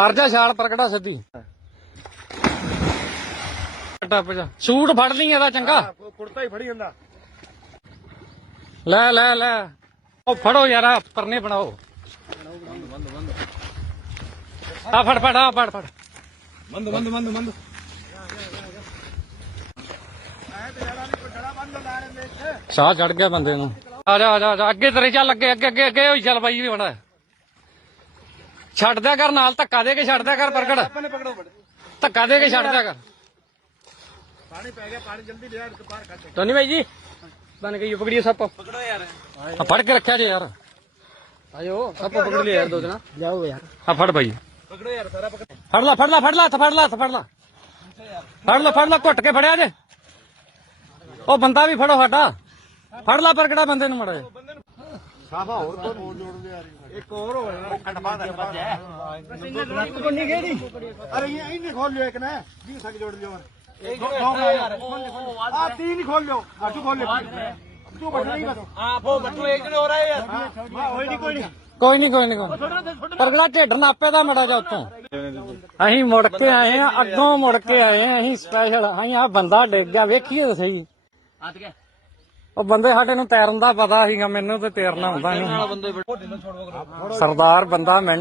ਮਾਰ ਜਾ ਛਾਲ ਪ੍ਰਗਟਾ ਸਿੱਧੀ। ਟੱਪ ਜਾ। ਸੂਟ ਫੜ ਲਈ ਇਹਦਾ ਚੰਗਾ। ਕੁੜਤਾ ਹੀ ਫੜੀ ਜਾਂਦਾ। ਲੈ ਲੈ ਲੈ। ਉਹ ਫੜੋ ਯਾਰ ਪਰਨੇ ਬਣਾਓ। ਆ ਫੜ ਫੜ ਆ ਫੜ ਫੜ। ਬੰਦ ਬੰਦ ਬੰਦ ਬੰਦ। ਸਾਹ ਚੜ ਗਿਆ ਬੰਦੇ ਨੂੰ। ਆ ਜਾ ਆ ਜਾ ਅੱਗੇ ਤੇਰੇ ਚੱਲ ਅੱਗੇ ਅੱਗੇ ਅੱਗੇ ਅੱਗੇ। ਹੋਈ ਚੱਲ ਬਾਈ ਵੀ ਬਣਾ ਛੱਡ ਦਿਆ ਕਰ ਨਾਲ ਧੱਕਾ ਦੇ ਕੇ ਛੱਡ ਦਿਆ ਕਰ ਪ੍ਰਗਟ। ਆਪਣੇ ਪਕੜੋ ਧੱਕਾ ਦੇ ਕੇ ਛੱਡ ਦਿਆ ਕਰ। ਪਾਣੀ ਪੈ ਗਿਆ ਪਾਣੀ ਜਲਦੀ ਲਿਆ ਬਾਹਰ ਕੱਢ ਟੋਨੀ ਭਾਈ ਜੀ ਬਣ ਗਈ ਪਕੜੀਏ ਸੱਪ। ਪਕੜੋ ਯਾਰ। ਆ ਫੜ ਕੇ ਰੱਖਿਆ ਜੇ ਯਾਰ। ਆਜੋ ਸੱਪ ਪਕੜ ਲਿਆ ਯਾਰ ਦੋ ਦਿਨ ਲਿਆਓ ਯਾਰ। ਆ ਫੜ ਭਾਈ ਪਕੜੋ ਯਾਰ ਸਾਰਾ ਪਕੜ। ਫੜ ਲੈ ਫੜ ਲੈ ਫੜ ਲੈ ਹੱਥ ਫੜ ਲੈ ਹੱਥ ਫੜ ਲੈ। ਫੜ ਲੈ ਫੜ ਲੈ ਘੁੱਟ ਕੇ ਫੜਿਆ ਜੇ। ਉਹ ਬੰਦਾ ਵੀ ਫੜੋ ਸਾਡਾ। ਫੜ ਲੈ ਪਰਗੜਾ ਬੰਦੇ ਨੂੰ ਮੜਾ ਸਾਫਾ ਹੋਰ ਕੋਈ ਇੱਕ ਹੋਰ ਹੋਇਆ। ਖੰਡਪਾ ਦਾ ਬੱਜਾ ਲੱਤ ਕੋਨੀ ਕਿਹੜੀ ਅਰੇ ਇਹਨੇ ਖੋਲ ਲਿਓ ਇੱਕ ਨਾ। 20 ਸੱਕ ਜੋੜ ਲਿਓ ਆ ਤੀਨ ਖੋਲ ਲਿਓ ਆਟੂ ਖੋਲ ਲਿਓ ਤੂੰ ਬੱਟੂ ਨਹੀਂ ਬਸ। ਆ ਫੋ ਬੱਟੂ ਇੱਕ ਨੇ ਹੋ ਰਿਹਾ ਯਾਰ ਕੋਈ ਨਹੀਂ ਕੋਈ ਨਹੀਂ ਕੋਈ ਨਹੀਂ ਕੋਈ ਨਹੀਂ ਪਰਗਲਾ ਢਿੱਡ ਨਾਪੇ ਦਾ ਮੜਾ ਜਾ ਉੱਥੋਂ। ਅਸੀਂ ਮੁੜ ਕੇ ਆਏ ਆ ਅੱਗੋਂ ਮੁੜ ਕੇ ਆਏ ਆ ਅਸੀਂ ਸਪੈਸ਼ਲ ਅਸੀਂ ਆ ਬੰਦਾ ਡਿੱਗ ਗਿਆ ਵੇਖੀਏ ਤਾਂ ਸਹੀ ਆ ਉਹ ਬੰਦੇ ਸਾਡੇ ਨੂੰ ਤੈਰਨ ਦਾ ਪਤਾ ਸੀਗਾ ਮੈਨੂੰ ਤੇ ਤੈਰਨਾ ਹੁੰਦਾ ਨਹੀਂ ਸਰਦਾਰ ਬੰਦਾ ਮੈਂ